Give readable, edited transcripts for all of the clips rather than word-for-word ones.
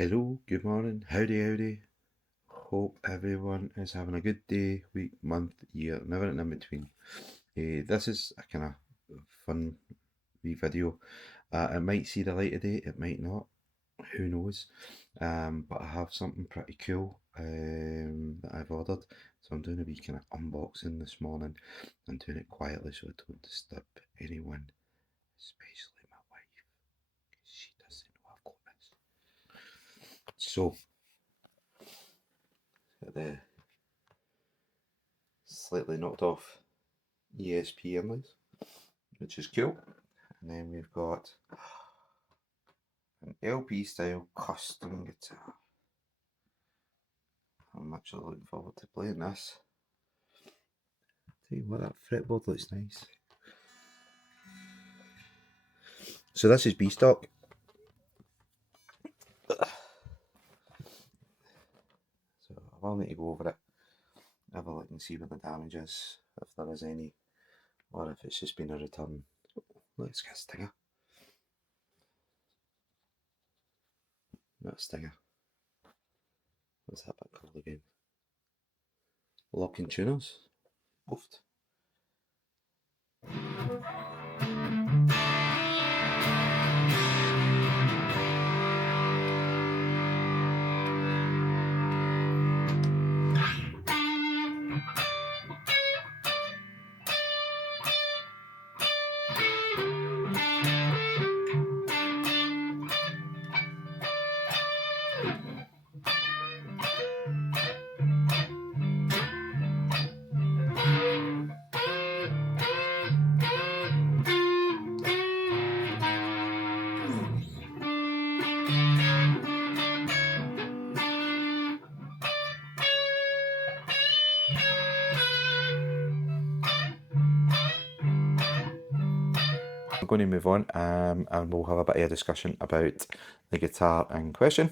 Hello, good morning, howdy, howdy. Hope everyone is having a good day, week, month, year, and everything in between. This is a kind of fun wee video. It might see the light of day, it might not, who knows. But I have something pretty cool that I've ordered. So I'm doing a wee kind of unboxing this morning. I'm doing it quietly so I don't disturb anyone, especially my wife, because she doesn't know I've got this. So, the slightly knocked off ESP inlays, which is cool. And then we've got an LP style custom guitar. I'm actually looking forward to playing this. Tell you what, that fretboard looks nice. So this is B stock. So I will need to go over it, have a look and see what the damage is, if there is any, or if it's just been a return. Let's get a stinger. Not a stinger. What's that bit called again? Locking tuners. Oofed. I'm going to move on and we'll have a bit of a discussion about the guitar in question,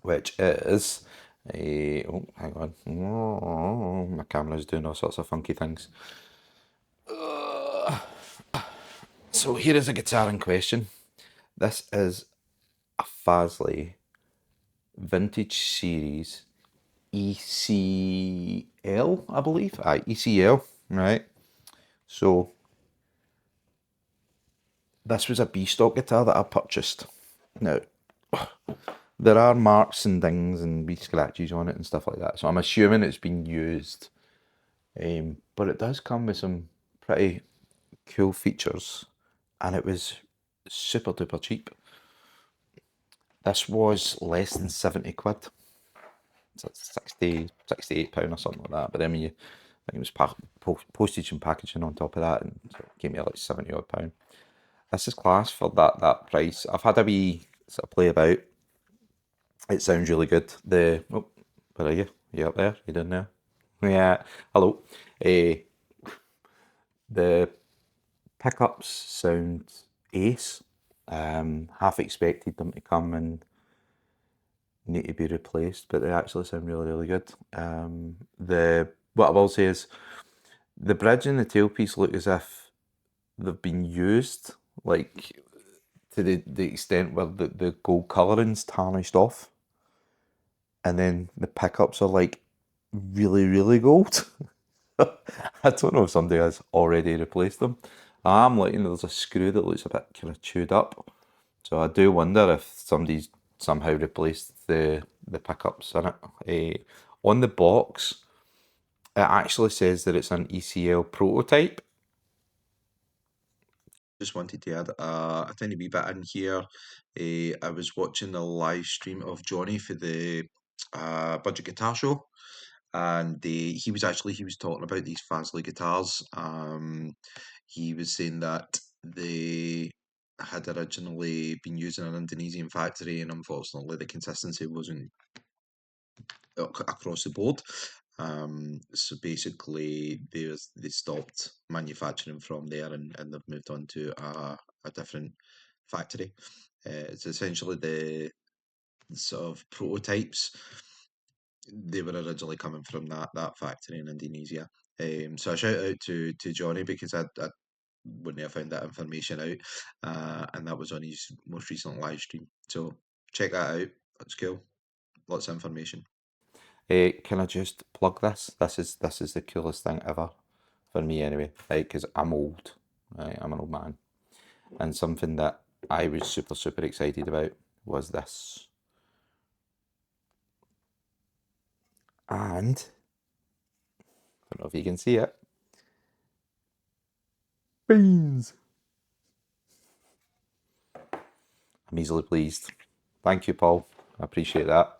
which is a, oh, hang on, oh, my camera's doing all sorts of funky things. So here is a guitar in question. This is a Fazley Vintage Series ECL, I believe. ECL, right? So this was a B stock guitar that I purchased. Now, there are marks and dings and wee scratches on it and stuff like that, so I'm assuming it's been used. But it does come with some pretty cool features, and it was super duper cheap. This was less than 70 quid. So it's 60, £68 or something like that. But then I think it was postage and packaging on top of that, and so it came to like 70 odd pound. This is class for that price. I've had a wee sort of play about. It sounds really good. Oh, where are you? You up there? You down there? Yeah. Hello. The pickups sound ace. Half expected them to come and need to be replaced, but they actually sound really, really good. What I will say is the bridge and the tailpiece look as if they've been used, like to the extent where the gold colouring's tarnished off, and then the pickups are like really, really gold. I don't know if somebody has already replaced them. I'm looking, there's a screw that looks a bit kind of chewed up. So I do wonder if somebody's somehow replaced the pickups in it. On the box, it actually says that it's an ECL prototype. Just wanted to add a tiny wee bit in here. I was watching the live stream of Johnny for the Budget Guitar Show, and he was talking about these Fazley guitars. He was saying that they had originally been used in an Indonesian factory, and unfortunately, the consistency wasn't across the board. So basically, they stopped manufacturing from there, and they've moved on to a different factory. It's essentially the sort of prototypes. They were originally coming from that factory in Indonesia. So a shout out to Johnny, because I wouldn't have found that information out, and that was on his most recent live stream. So check that out. That's cool. Lots of information. Can I just plug this? This is the coolest thing ever for me anyway, right? Because I'm old, right? I'm an old man, and something that I was super excited about was this, and I don't know if you can see it. Beans. I'm easily pleased. Thank you, Paul. I appreciate that.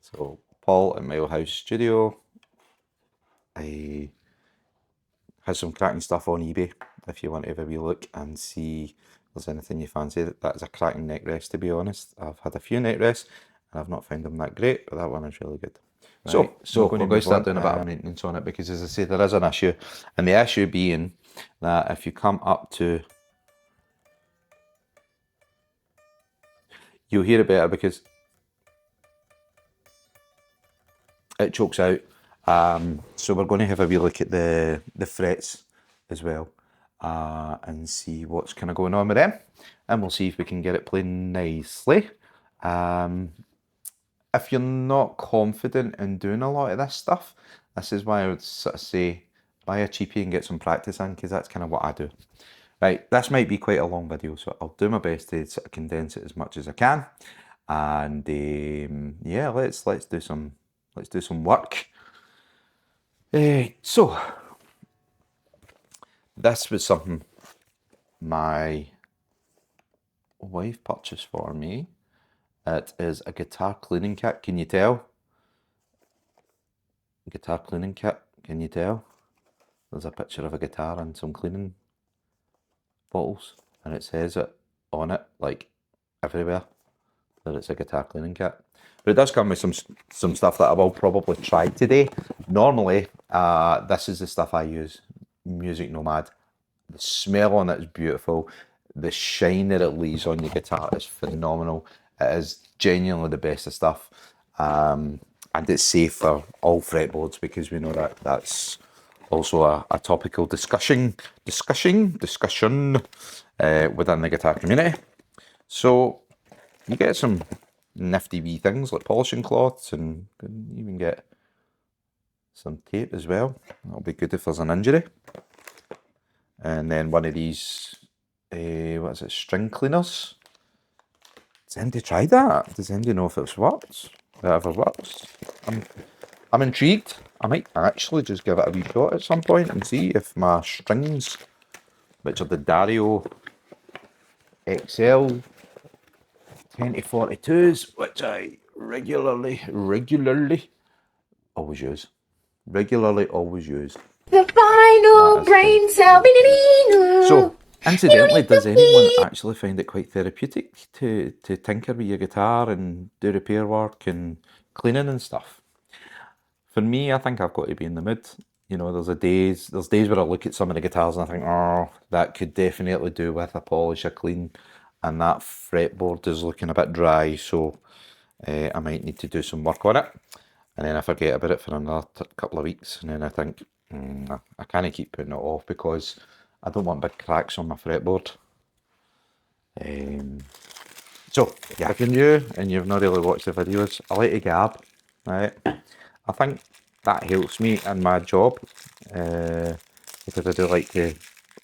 So, Paul at Mile House Studio. I has some cracking stuff on eBay if you want to have a wee look and see if there's anything you fancy. That is a cracking neck rest, to be honest. I've had a few neck rests and I've not found them that great, but that one is really good. Right, so we're going to start doing a bit of maintenance on it because, as I say, there is an issue, and the issue being that if you come up to, you'll hear it better because it chokes out. So we're going to have a wee look at the frets as well, and see what's kind of going on with them, and we'll see if we can get it playing nicely. If you're not confident in doing a lot of this stuff, this is why I would sort of say buy a cheapie and get some practice in, because that's kind of what I do. Right, this might be quite a long video, so I'll do my best to sort of condense it as much as I can. And yeah, let's do some work. So this was something my wife purchased for me. It is a guitar cleaning kit. Can you tell? Guitar cleaning kit. Can you tell? There's a picture of a guitar and some cleaning bottles, and it says it on it like everywhere that it's a guitar cleaning kit. But it does come with some stuff that I will probably try today. Normally, this is the stuff I use. Music Nomad. The smell on it is beautiful. The shine that it leaves on your guitar is phenomenal. It is genuinely the best of stuff. And it's safe for all fretboards, because we know that that's also a topical discussion within the guitar community. So you get some nifty wee things like polishing cloths, and you can even get some tape as well. That'll be good if there's an injury. And then one of these, what is it, string cleaners. Does anybody try that? Does anybody know if it's worked? If it ever works? I'm intrigued. I might actually just give it a wee shot at some point and see if my strings, which are the Dario XL 10-42s, which I regularly always use. The final brain cell. So, incidentally, does anyone actually find it quite therapeutic to tinker with your guitar and do repair work and cleaning and stuff? For me, I think I've got to be in the mood. You know, there's days where I look at some of the guitars and I think, oh, that could definitely do with a polish, a clean, and that fretboard is looking a bit dry, so I might need to do some work on it. And then I forget about it for another couple of weeks, and then I think, I can't keep putting it off because I don't want big cracks on my fretboard. So, yeah, if you're new and you've not really watched the videos, I like to gab, right? I think that helps me in my job, because I do like to,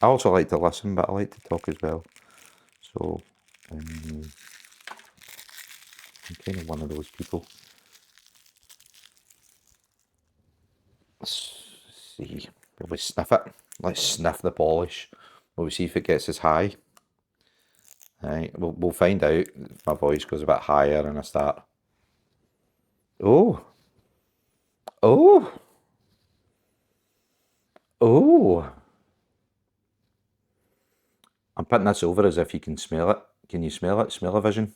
I also like to listen, but I like to talk as well. So, I'm kind of one of those people. Let's see, will we sniff it? Let's sniff the polish. Will we see if it gets as high? Right, we'll find out if my voice goes a bit higher and I start. Oh, oh, oh. I'm putting this over as if you can smell it. Can you smell it? Smell-o-vision.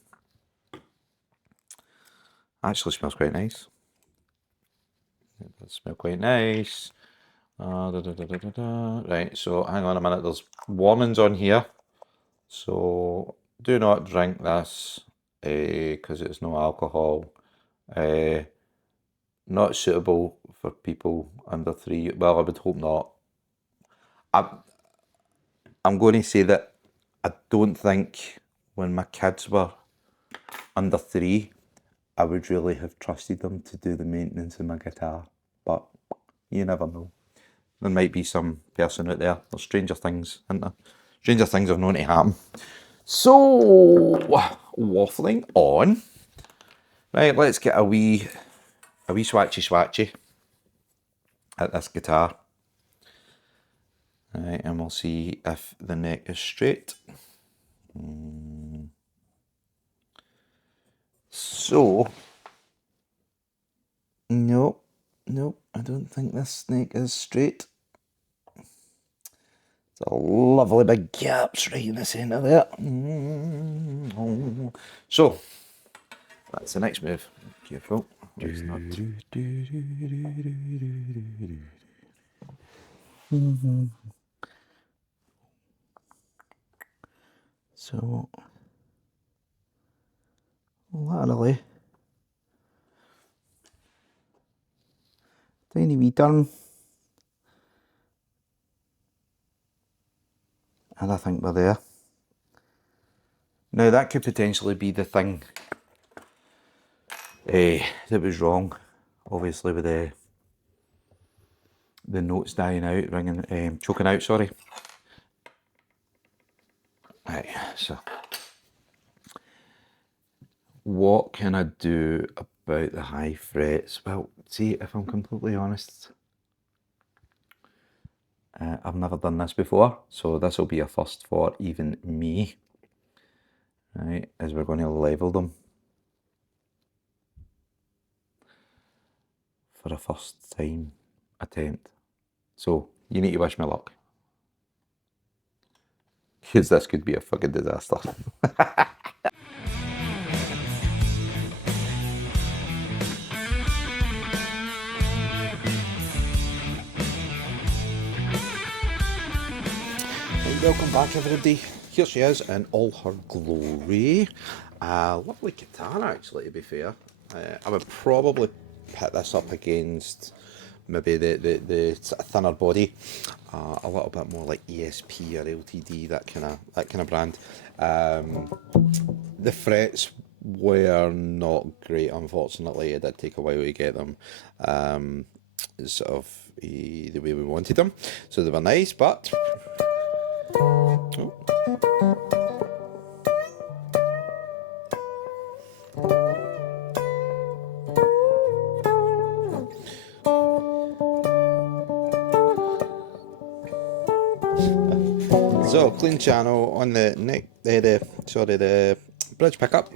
Actually smells quite nice. It does smell quite nice. Right, so hang on a minute. There's warnings on here. So do not drink this because it's no alcohol. Not suitable for people under 3. Well, I would hope not. I'm going to say that I don't think when my kids were under 3, I would really have trusted them to do the maintenance of my guitar, but you never know. There might be some person out there. There's stranger things, isn't there? Stranger things have known to happen. So, waffling on. Right, let's get a wee swatchy at this guitar. Right, and we'll see if the neck is straight. So, no, I don't think this neck is straight. It's a lovely big gaps right in the centre there. So, that's the next move. Careful. It's not. So, laterally, tiny wee turn, and I think we're there. Now that could potentially be the thing that was wrong, obviously, with the notes dying out, choking out, sorry. Right, so what can I do about the high frets? Well, see, if I'm completely honest, I've never done this before, so this will be a first for even me. Right, as we're going to level them for a first time attempt. So you need to wish me luck, because this could be a fucking disaster. Welcome back, everybody. Here she is in all her glory. Lovely guitar, actually, to be fair. I would probably put this up against maybe the thinner body, a little bit more like ESP or LTD, that kind of brand. The frets were not great, unfortunately. It did take a while to get them sort of the way we wanted them, so they were nice, but. Oh. So clean channel on the neck, the bridge pickup.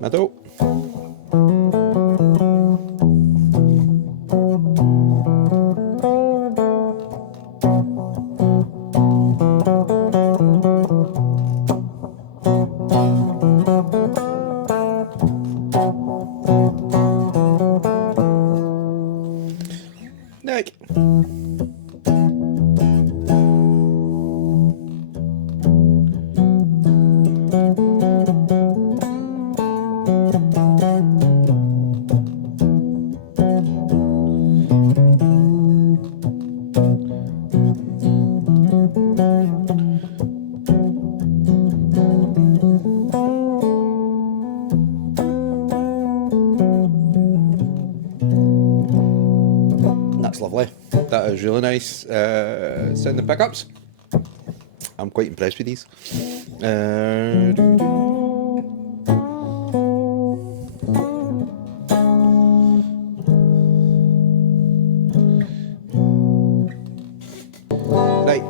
Middle. Neck. That's lovely. That is really nice sounding pickups. I'm quite impressed with these. Right.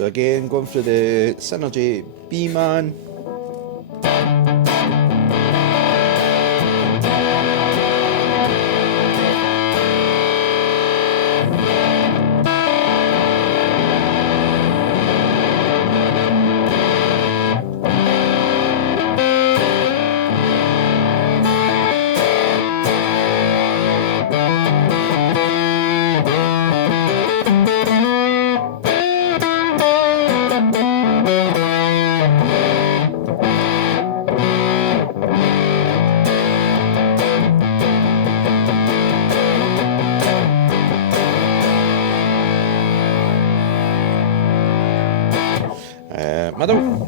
So again, going through the Synergy B-Man. Middle.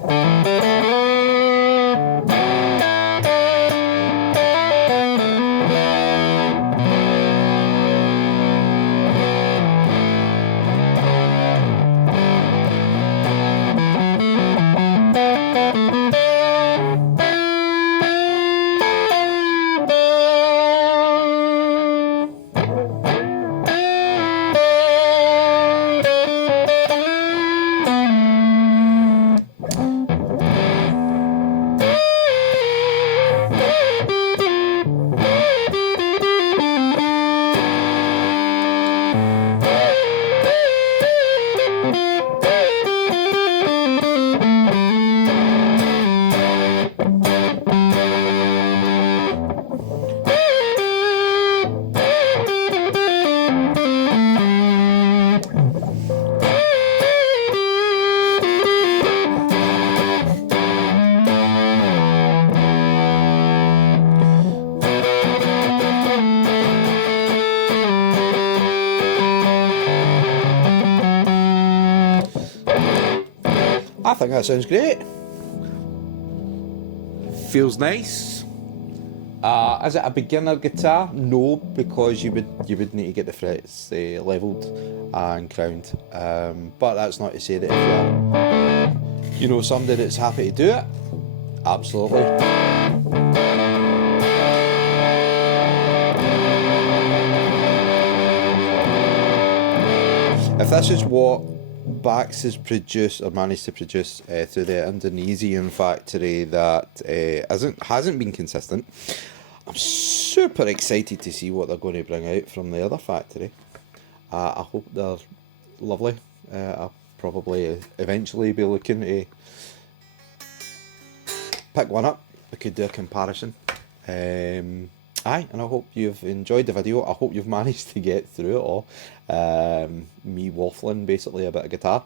I think that sounds great. Feels nice. Is it a beginner guitar? No, because you would need to get the frets levelled and crowned. But that's not to say that if you're somebody that's happy to do it, absolutely. If this is what Bax has produced or managed to produce through the Indonesian factory that hasn't been consistent, I'm super excited to see what they're going to bring out from the other factory. I hope they're lovely. I'll probably eventually be looking to pick one up. We could do a comparison. Aye, and I hope you've enjoyed the video. I hope you've managed to get through it all. Me waffling basically a bit of guitar.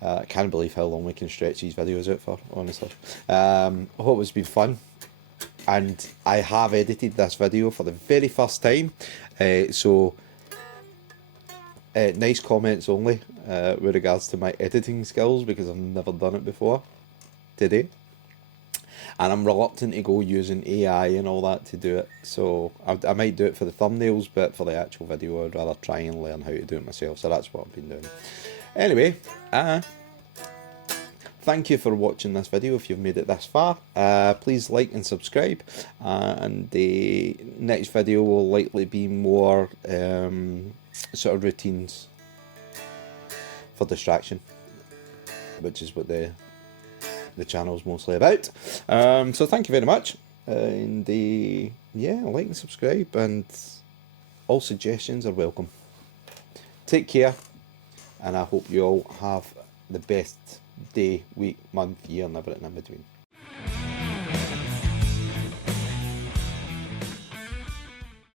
I can't believe how long we can stretch these videos out for, honestly. I hope it's been fun. And I have edited this video for the very first time. So nice comments only with regards to my editing skills, because I've never done it before today. And I'm reluctant to go using AI and all that to do it. So I might do it for the thumbnails, but for the actual video I'd rather try and learn how to do it myself. So that's what I've been doing. Anyway, thank you for watching this video if you've made it this far. Please like and subscribe. And the next video will likely be more sort of routines for distraction, which is what the channel's mostly about. So thank you very much, and yeah, like and subscribe, and all suggestions are welcome. Take care, and I hope you all have the best day, week, month, year, and everything in between.